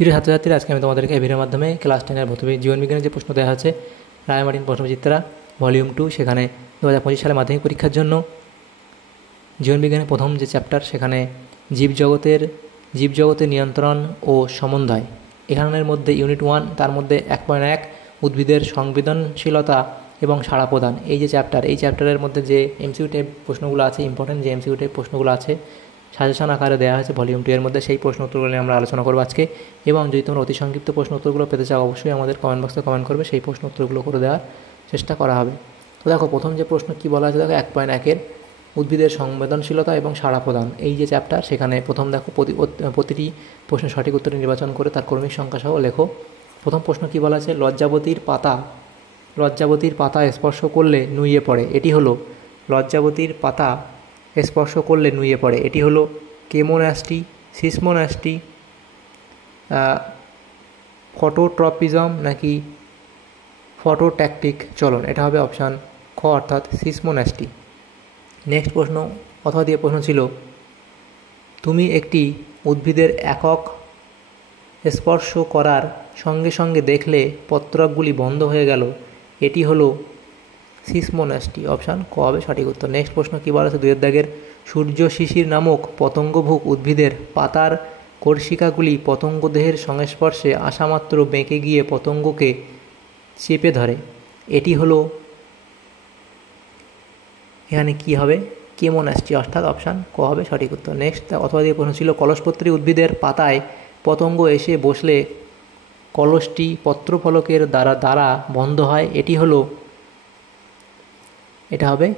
প্রিয় ছাত্রছাত্রীরা, আজকে আমি তোমাদেরকে এই ভিডিওর মাধ্যমে ক্লাস 10-এর ভৌতবিজ্ঞান জীবনবিজ্ঞানের যে প্রশ্ন দেওয়া আছে রায়মার্টিন প্রশ্নবিচিত্রা ভলিউম 2, সেখানে 2025 সালে মাধ্যমিক পরীক্ষার জন্য জীবনবিজ্ঞানের প্রথম যে চ্যাপ্টার, সেখানে জীবজগতের নিয়ন্ত্রণ ও সমন্বয়, এখানের মধ্যে ইউনিট 1, তার মধ্যে 1.1 উদ্ভিদের সংবেদনশীলতা এবং সাড়া প্রদান, এই যে চ্যাপ্টার, এই চ্যাপ্টারের মধ্যে যে এমসিকিউ টাইপ প্রশ্নগুলো আছে, ইম্পর্টেন্ট যে এমসিকিউ টাইপ প্রশ্নগুলো আছে সাজেশন আকারে দেওয়া হয়েছে ভলিউম 2 এর মধ্যে, সেই প্রশ্ন উত্তরগুলো নিয়ে আমরা আলোচনা করবো আজকে। এবং যদি তোমরা অতি সংক্ষিপ্ত প্রশ্ন উত্তরগুলো পেতে চাও, অবশ্যই আমাদের কমেন্ট বক্সে কমেন্ট করবে, সেই প্রশ্ন উত্তরগুলো করে দেওয়ার চেষ্টা করা হবে। তো দেখো, প্রথম যে প্রশ্ন কী বলা আছে, দেখো 1.1-এর উদ্ভিদের সংবেদনশীলতা এবং সাড়া প্রদান, এই যে চ্যাপ্টার, সেখানে প্রথম দেখো প্রতিটি প্রশ্নের সঠিক উত্তর নির্বাচন করে তার ক্রমিক সংখ্যা সহ লেখো। প্রথম প্রশ্ন কী বলা আছে, লজ্জাবতীর পাতা স্পর্শ করলে নুয়ে পড়ে, এটি হলো লজ্জাবতীর পাতা স্পর্শ করলে নুয়ে পড়ে, এটি হলো কেমোন্যাস্টি, সিসমোন্যাস্টি, ফটোট্রপিজম নাকি ফটোট্যাকটিক চলন, এটা হবে অপশান খ অর্থাৎ সিসমোন্যাস্টি। নেক্সট প্রশ্ন অথবা দিয়ে প্রশ্ন ছিল, তুমি একটি উদ্ভিদের একক স্পর্শ করার সঙ্গে সঙ্গে দেখলে পত্রকগুলি বন্ধ হয়ে গেল, এটি হলো সিসমোন্যাস্টি, অপশান ক হবে সঠিক উত্তর। নেক্সট প্রশ্ন কী বলা আছে, 2 দাগের, সূর্য শিশির নামক পতঙ্গভুক উদ্ভিদের পাতার কর্ষিকাগুলি পতঙ্গদেহের সংস্পর্শে আসামাত্র বেঁকে গিয়ে পতঙ্গকে চেপে ধরে, এটি হলো, এখানে কি হবে, কেমোন্যাস্টি, অর্থাৎ অপশান ক হবে সঠিক উত্তর। নেক্সট অথবা দিয়ে প্রশ্ন ছিল, কলসপত্রী উদ্ভিদের পাতায় পতঙ্গ এসে বসলে কলসটি পত্রফলকের দ্বারা বন্ধ হয়, এটা হবে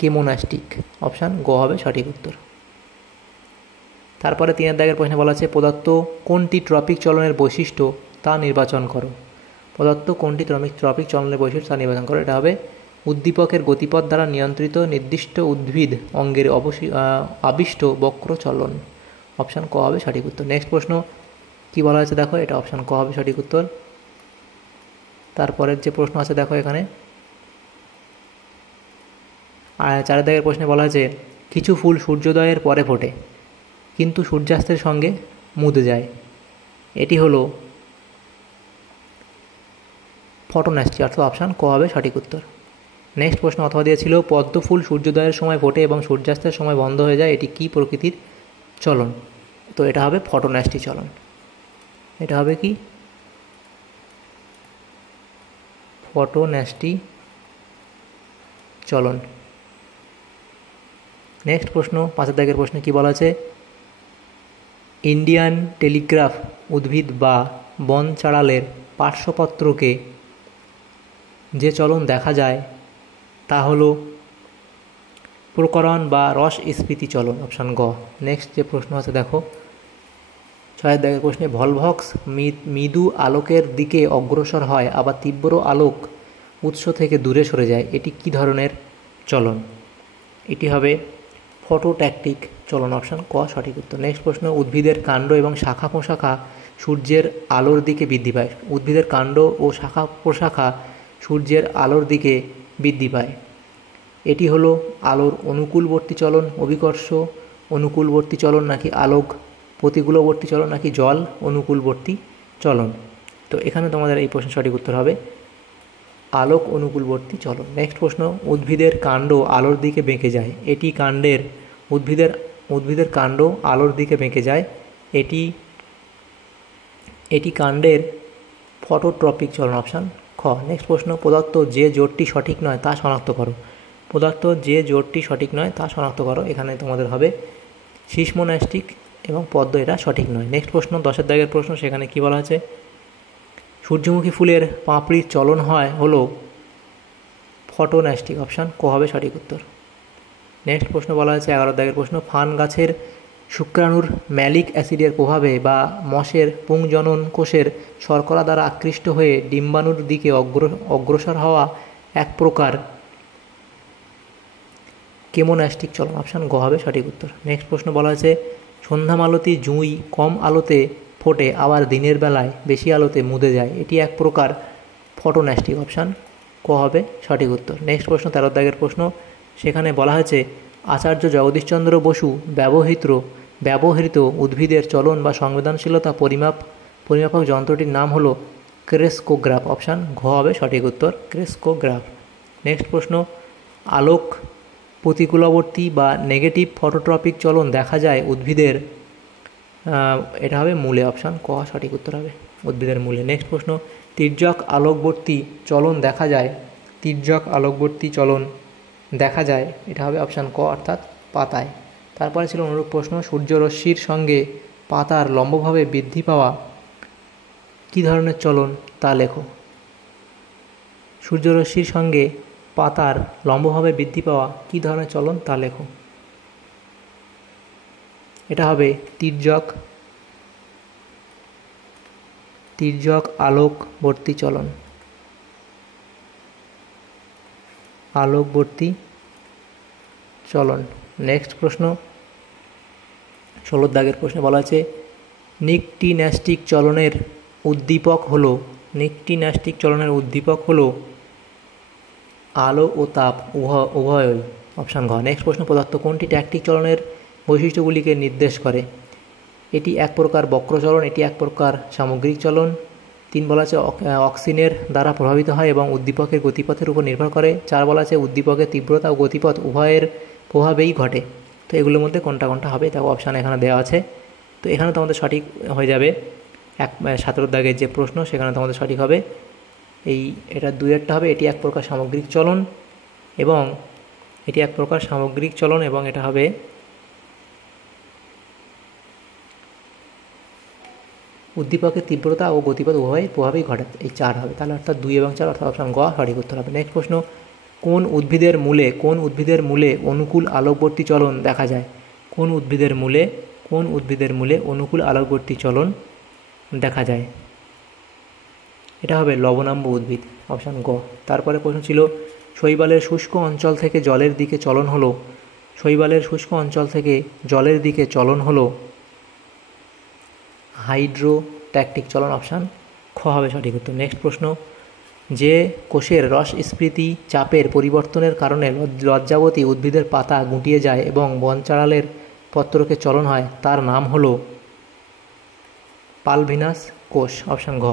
কেমোন্যাস্টিক, অপশান গ হবে সঠিক উত্তর। তারপরে 3 দাগের প্রশ্নে বলা আছে, প্রদত্ত কোনটি ট্রপিক চলনের বৈশিষ্ট্য তা নির্বাচন করো, প্রদত্ত কোনটি ট্রপিক চলনের বৈশিষ্ট্য তা নির্বাচন করো, এটা হবে উদ্দীপকের গতিপথ দ্বারা নিয়ন্ত্রিত নির্দিষ্ট উদ্ভিদ অঙ্গের আবিষ্ট বক্র চলন, অপশান ক হবে সঠিক উত্তর। নেক্সট প্রশ্ন কী বলা হয়েছে, দেখো এটা অপশান ক হবে সঠিক উত্তর। তারপরের যে প্রশ্ন আছে দেখো এখানে 4 দাগের প্রশ্নে বলা হয়েছে, কিছু ফুল সূর্যোদয়ের পরে ফোটে কিন্তু সূর্যাস্তের সঙ্গে মুদে যায়, এটি হলো ফটোন্যাস্টি, অর্থাৎ অপশান ক হবে সঠিক উত্তর। নেক্সট প্রশ্ন অথবা দিয়েছিল, পদ্ম ফুল সূর্যোদয়ের সময় ফোটে এবং সূর্যাস্তের সময় বন্ধ হয়ে যায়, এটি কী প্রকৃতির চলন, তো এটা হবে ফটোন্যাস্টি চলন, এটা হবে কি ফটোন্যাস্টি চলন। নেক্সট প্রশ্ন 5 দাগের প্রশ্নে কী বলা আছে, ইন্ডিয়ান টেলিগ্রাফ উদ্ভিদ বা বন চাড়ালের পার্শ্বপত্রকে যে চলন দেখা যায় তা হলো প্রকরণ বা রস স্ফীতি চলন, অপশান গ। নেক্সট যে প্রশ্ন আছে দেখো 6 দাগের প্রশ্নে, ভলভক্স মৃদু আলোকের দিকে অগ্রসর হয় আবার তীব্র আলোক উৎস থেকে দূরে সরে যায়, এটি কী ধরনের চলন, এটি হবে ফটোট্যাকটিক চলন, অপশান ক সঠিক উত্তর। নেক্সট প্রশ্ন, উদ্ভিদের কাণ্ড এবং শাখা প্রশাখা সূর্যের আলোর দিকে বৃদ্ধি পায়, উদ্ভিদের কাণ্ড ও শাখা প্রশাখা সূর্যের আলোর দিকে বৃদ্ধি পায়, এটি হলো আলোর অনুকূলবর্তী চলন, অভিকর্ষ অনুকূলবর্তী চলন নাকি আলোক প্রতিকূলবর্তী চলন নাকি জল অনুকূলবর্তী চলন, তো এখানে তোমাদের এই প্রশ্নের সঠিক উত্তর হবে আলোক অনুকূলবর্তী চলন। নেক্সট প্রশ্ন, উদ্ভিদের কাণ্ড আলোর দিকে বেঁকে যায়, এটি উদ্ভিদের কাণ্ড আলোর দিকে বেঁকে যায়, এটি কাণ্ডের ফটোট্রপিক চলন, অপশান খ। নেক্সট প্রশ্ন, প্রদত্ত যে জোটটি সঠিক নয় তা শনাক্ত করো, প্রদত্ত যে জোটটি সঠিক নয় তা শনাক্ত করো, এখানে তোমাদের হবে সিসমোন্যাস্টিক এবং পদ্ম, এটা সঠিক নয়। নেক্সট প্রশ্ন 10 দাগের প্রশ্ন, সেখানে কী বলা আছে, সূর্যমুখী ফুলের পাপড়ির চলন হলো ফটোন্যাস্টিক, অপশান ক হবে সঠিক উত্তর। নেক্সট প্রশ্ন বলা আছে 11 দাগের প্রশ্ন, ফান গাছের শুক্রাণুর ম্যালিক অ্যাসিডের প্রভাবে বা মশের পুংজনন কোষের শর্করা দ্বারা আকৃষ্ট হয়ে ডিম্বাণুর দিকে অগ্রসর হওয়া এক প্রকার কেমোন্যাস্টিক চলন, অপশান গ হবে সঠিক উত্তর। নেক্সট প্রশ্ন বলা আছে, সন্ধ্যামালতী জুঁই কম আলোতে ফোটে আবার দিনের বেলায় বেশি আলোতে মুদে যায়, এটি এক প্রকার ফটোন্যাস্টিক, অপশান ক হবে সঠিক উত্তর। নেক্সট প্রশ্ন 13 দাগের প্রশ্ন, সেখানে বলা হয়েছে, আচার্য জগদীশচন্দ্র বসু ব্যবহৃত ব্যবহৃত উদ্ভিদের চলন বা সংবেদনশীলতা পরিমাপক যন্ত্রটির নাম হলো ক্রেস্কোগ্রাফ। অপশান ঘ হবে সঠিক উত্তর, ক্রেস্কোগ্রাফ। নেক্সট প্রশ্ন, আলোক প্রতিকূলবর্তী বা নেগেটিভ ফটোট্রপিক চলন দেখা যায় উদ্ভিদের, এটা হবে মূলে। অপশান ক সঠিক উত্তর হবে, উদ্ভিদের মূলে। নেক্সট প্রশ্ন, তির্যক আলোকবর্তী চলন দেখা যায়, তির্যক আলোকবর্তী চলন দেখা যায়, এটা হবে অপশান ক অর্থাৎ পাতায়। তারপরে ছিল অনুরূপ প্রশ্ন, সূর্যরশ্মির সঙ্গে পাতার লম্বভাবে বৃদ্ধি পাওয়া কী ধরনের চলন তা লেখো। সূর্যরশ্মির সঙ্গে পাতার লম্বভাবে বৃদ্ধি পাওয়া কী ধরনের চলন তা লেখো। এটা হবে তির্যক আলোকবর্তী চলন, আলোকবর্তী চলন। নেক্সট প্রশ্ন 16 দাগের প্রশ্নে বলা আছে নিকটিন্যাস্টিক চলনের উদ্দীপক হলো, নিকটিন্যাস্টিক চলনের উদ্দীপক হলো আলো ও তাপ উভয়ই। অপশান ঘ। নেক্সট প্রশ্ন, পদার্থ কোনটি ট্যাকটিক চলনের বৈশিষ্ট্যগুলিকে নির্দেশ করে। এটি এক প্রকার বক্র চলন, এটি এক প্রকার সামগ্রিক চলন। 3 বলা আছে অক্সিনের দ্বারা প্রভাবিত হয় এবং উদ্দীপকের গতিপথের উপর নির্ভর করে। 4 বলা আছে উদ্দীপকের তীব্রতা ও গতিপথ উভয়ের প্রভাবেই ঘটে। তো এগুলোর মধ্যে কোনটা কোনটা হবে তাও অপশান এখানে দেওয়া আছে। তো এখানে তোমাদের সঠিক হয়ে যাবে 17 দাগের যে প্রশ্ন সেখানে তোমাদের সঠিক হবে এটা 2-এরটা হবে, এটি এক প্রকার সামগ্রিক চলন এবং এটি এক প্রকার সামগ্রিক চলন এবং এটা হবে উদ্দীপকের তীব্রতা ও গতিপথ উভয়ের প্রভাবেই ঘটে, এই 4 হবে। তাহলে অর্থাৎ 2 এবং 4 অর্থাৎ অপশান গ সঠিক উত্তর হবে। নেক্সট প্রশ্ন, কোন উদ্ভিদের মূলে অনুকূল আলোকবর্তী চলন দেখা যায়। কোন উদ্ভিদের মূলে অনুকূল আলোকবর্তী চলন দেখা যায়, এটা হবে লবণাম্ব উদ্ভিদ। অপশান গ। তারপরে প্রশ্ন ছিল শৈবালের শুষ্ক অঞ্চল থেকে জলের দিকে চলন হলো, শৈবালের শুষ্ক অঞ্চল থেকে জলের দিকে চলন হলো হাইড্রোট্যাকটিক চলন। অপশান খ হবে সঠিক উত্তর। নেক্সট প্রশ্ন, যে কোষের রসস্ফীতি চাপের পরিবর্তনের কারণে লজ্জাবতী উদ্ভিদের পাতা গুটিয়ে যায় এবং বনচাঁড়ালের পত্রকে চলন হয় তার নাম হলো পালভিনাস কোষ। অপশান ঘ।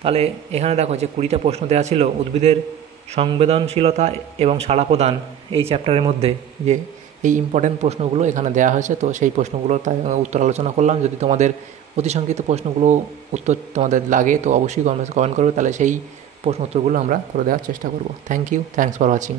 তাহলে এখানে দেখো যে 20টা প্রশ্ন দেওয়া ছিল উদ্ভিদের সংবেদনশীলতা এবং সাড়া প্রদান এই চ্যাপ্টারের মধ্যে, যে এই ইম্পর্ট্যান্ট প্রশ্নগুলো এখানে দেওয়া হয়েছে। তো সেই প্রশ্নগুলো তাই উত্তর আলোচনা করলাম। যদি তোমাদের অতি সংক্ষিপ্ত প্রশ্নগুলো উত্তর তোমাদের লাগে তো অবশ্যই কমেন্ট করবে, তাহলে সেই প্রশ্ন উত্তরগুলো আমরা করে দেওয়ার চেষ্টা করব। Thank you, thanks for watching.